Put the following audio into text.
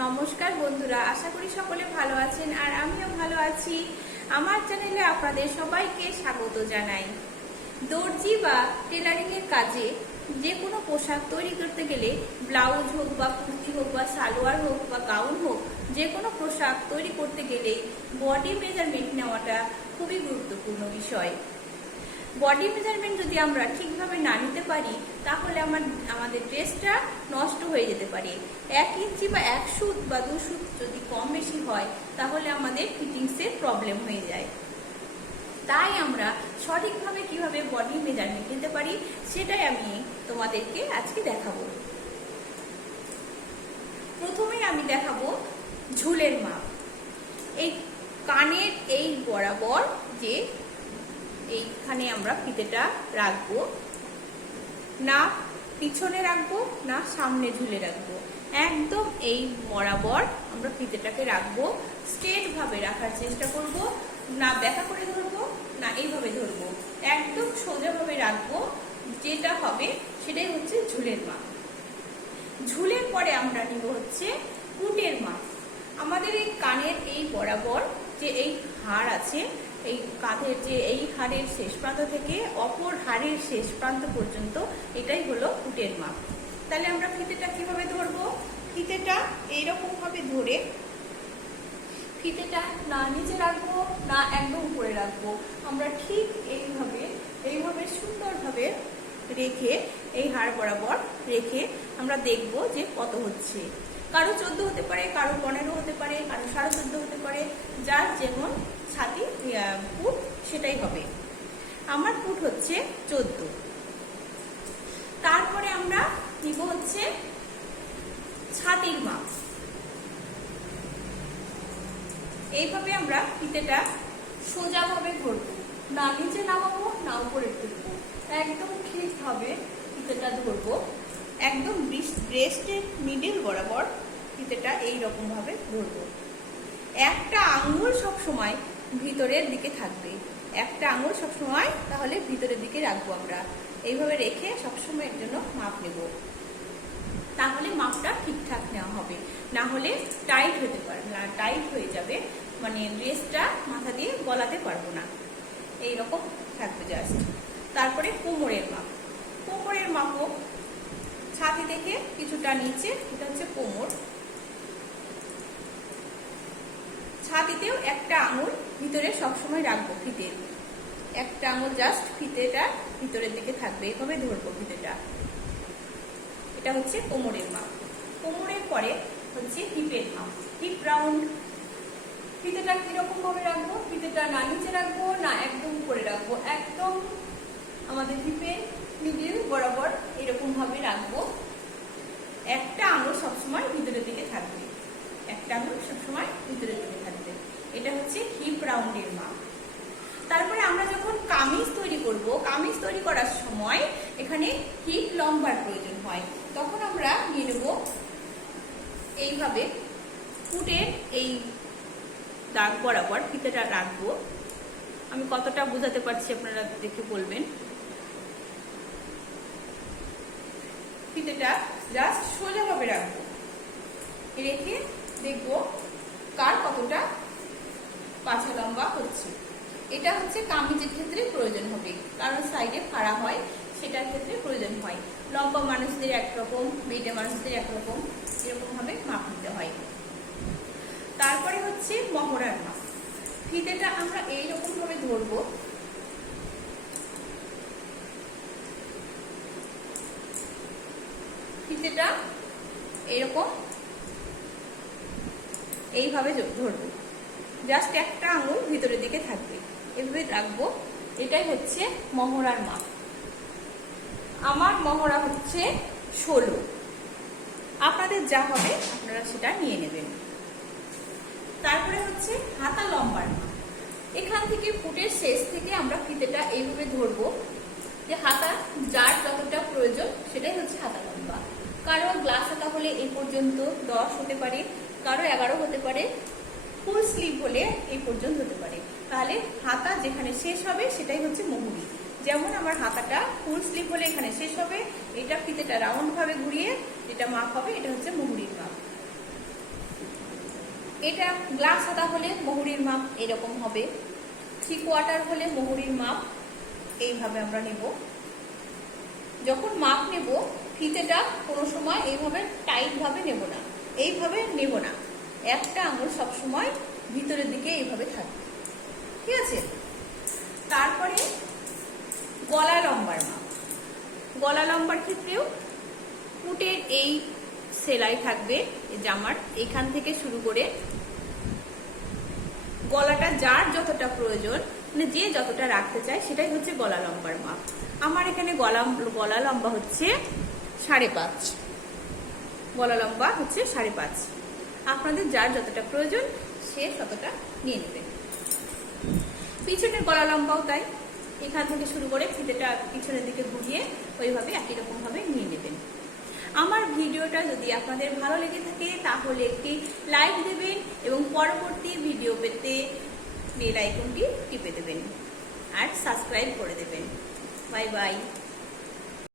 নমস্কার বন্ধুরা, আশা করি সকলে ভালো আছেন আর আমিও ভালো আছি। আমার চ্যানেলে আপনাদের সবাইকে স্বাগত জানাই। দর্জি বা টেলারিং এর কাজে যে কোনো পোশাক তৈরি করতে গেলে ব্লাউজ হোক বা কুর্তি হোক বা সালোয়ার হোক বা গাউন হোক, যে কোনো পোশাক তৈরি করতে গেলেই বডি মেজারমেন্ট নেওয়াটা খুবই গুরুত্বপূর্ণ বিষয়। বডি মেজারমেন্ট যদি আমরা ঠিকভাবে না নিতে পারি তাহলে আমাদের ড্রেসটা নষ্ট হয়ে যেতে পারে। 1 ইঞ্চি বা 1 সুত বা 2 সুত যদি কম বেশি হয় তাহলে আমাদের ফিটিংসের প্রবলেম হয়ে যায়। তাই আমরা সঠিকভাবে কিভাবে বডি মেজারমেন্ট নিতে পারি সেটাই আমি তোমাদেরকে আজকে দেখাবো। প্রথমেই আমি দেখাবো ঝুলের মাপ। এই কানের এই বরাবর যে এইখানে আমরা ফিতেটা রাখবো, না পিছনে রাখবো না সামনে ঝুলে রাখবো, একদম এই বরাবর আমরা ফিতেটাকে রাখবো। স্ট্রেট ভাবে রাখার চেষ্টা করব, না ব্যাকা করে ধরবো না এইভাবে ধরবো, একদম সোজাভাবে রাখবো। যেটা হবে সেটাই হচ্ছে ঝুলের মাপ। ঝুলের পরে আমরা নিব হচ্ছে পুটের মাপ। আমাদের এই কানের এই বরাবর যে এই হাড় আছে, এই কাঁধের যে এই হাড়ের শেষ প্রান্ত থেকে অপর হাড়ের শেষ প্রান্ত পর্যন্ত এটাই হলো পুটের মাপ। তাহলে আমরা ফিতেটা কিভাবে ধরবো? ফিতেটা এইরকম ভাবে ধরে ফিতেটা না নিচে রাখবো না একদম উপরে রাখবো, আমরা ঠিক এইভাবে সুন্দরভাবে রেখে এই হাড় বরাবর রেখে আমরা দেখবো যে কত হচ্ছে। কারো 14 হতে পারে, কারো 15 হতে পারে, কারো 14.5 হতে পারে, যার যেমন ছাতি ফুট সেটাই হবে। আমার ফুট হচ্ছে 14। তারপরে আমরা নিব হচ্ছে ছাতির মাপ। এইভাবে আমরা ফিতেটা সোজাভাবে ধরবো, না নিচে নামাবো না উপরে তুলবো, একদম ঠিকভাবে ফিতেটা ধরবো। একদম ব্রেস্টের মিডল বরাবর ফিতেটা এইরকম ভাবে ধরবো। একটা আঙ্গুল সবসময় ভিতরের দিকে থাকবে, একটা আঙ্গুল সবসময় তাহলে ভিতরের দিকে রাখবো। আমরা এইভাবে রেখে সবসময় এর জন্য মাপ নেব, তাহলে মাপটা ঠিকঠাক নেওয়া হবে। না হলে টাইট হতে পারে না, টাইট হয়ে যাবে, মানে ড্রেসটা মাথা দিয়ে গলাতে পারবো না, এইরকম থাকবে জাস্ট। তারপরে কোমরের মাপ। কোমরের মাপও ছাতি থেকে কিছুটা নিচে, এটা হচ্ছে কোমর। ছাতিতেও একটা আঙুল ভিতরে সবসময় রাখবো, ফিতের একটা আঙুল জাস্ট ফিতেটা ভিতরের দিকে থাকবে, এইভাবে ধরবো ফিতেটা। এটা হচ্ছে কোমরের মাপ। কোমরের পরে হচ্ছে হিপের মাপ। Heap round. ফিতেটা কিরকম ভাবে রাখবো? ফিতেটা না নিচে রাখবো না একদম উপরে রাখবো, একদম আমাদের হিপের মিডল বরাবর এরকম ভাবে রাখবো। একটা আঙুল সবসময় ভিতরের দিকে থাকবে, একটা আঙুল সবসময় ভিতরের দিকে থাকবে। এটা হচ্ছে হিপ রাউন্ডের মাপ। তারপরে আমরা যখন কামিজ তৈরি করব, কামিজ তৈরি করার সময় এখানে হিপ লম্বার প্রয়োজন হয়, তখন আমরা নিয়ে নেব এইভাবে ফুটের এই দাগ বরাবর ফিতেটা রাখবো। আমি কতটা বোঝাতে পারছি আপনারা দেখে বলবেন। ফিতেটা জাস্ট সোজাভাবে রাখবো, রেখে দেখবো কার কতটা পাছা লম্বা হচ্ছে। এটা হচ্ছে কামিজের ক্ষেত্রে প্রয়োজন হবে, কারণ সাইডে ফাড়া হয় সেটার ক্ষেত্রে প্রয়োজন হয়। লম্বা মানুষদের একরকম, বেটে মানুষদের একরকম, এরকম ভাবে মাপ নিতে হয়। তারপরে হচ্ছে মহড়ার মাপ। ফিতেটা আমরা এইরকম ভাবে ধরবো, ফিতেটা এরকম এইভাবে ধরবো, জাস্ট একটা আঙুল ভিতরের দিকে থাকবে, এভাবে রাখবো। এটাই হচ্ছে মহড়ার মাপ। আমার মহড়া হচ্ছে 16। আপনাদের যা হবে আপনারা সেটা নিয়ে নেবেন। তারপরে হচ্ছে হাতা লম্বার মাপ। এখান থেকে ফুটের শেষ থেকে আমরা ফিতেটা এইভাবে ধরবো, যে হাতা যার যতটা প্রয়োজন সেটাই হচ্ছে হাতা লম্বা। কারো গ্লাস হাতা হলে এই পর্যন্ত 10 হতে পারে, কারো 11 হতে পারে, ফুল স্লিভ হলে এই পর্যন্ত হতে পারে। তাহলে হাতা যেখানে শেষ হবে সেটাই হচ্ছে মুহুরি। যেমন আমার হাতাটা ফুল স্লিভ হলে এখানে শেষ হবে, এটা ফিতেটা রাউন্ড ভাবে ঘুরিয়ে যেটা মাপ হবে এটা হচ্ছে মুহুরির মাপ। এটা গ্লাস হাতা হলে মুহুরির মাপ এরকম হবে, 3/4 হলে মুহুরির মাপ এইভাবে আমরা নেব। যখন মাপ নেব ফিতেটা কোনো সময় এইভাবে টাইট ভাবে নেব না, এইভাবে নেব না, একটা আঙুল সবসময় ভিতরের দিকে এইভাবে থাকবে, ঠিক আছে। তারপরে গলা লম্বার মাপ, গলা লম্বার ক্ষেত্রেও পুটের এই সেলাই থাকবে জামার এখান থেকে শুরু করে গলাটা যার যতটা প্রয়োজন, মানে যে যতটা রাখতে চায় সেটাই হচ্ছে গলা লম্বার মাপ। আমার এখানে গলা লম্বা হচ্ছে 5.5, গলা লম্বা হচ্ছে 5.5। আপনাদের যার যতটা প্রয়োজন সে ততটা নিয়ে নেবেন। পিছনের গলা লম্বাও তাই, এখান থেকে শুরু করে ফিতেটা পিছনের দিকে ঘুরিয়ে ওইভাবে একই রকম ভাবে নিয়ে নেবেন। আমার ভিডিওটা যদি আপনাদের ভালো লেগে থাকে তাহলে একটি লাইক দেবেন এবং পরবর্তী ভিডিও পেতে বেল আইকনটি টিপে দেবেন আর সাবস্ক্রাইব করে দেবেন। Bye bye.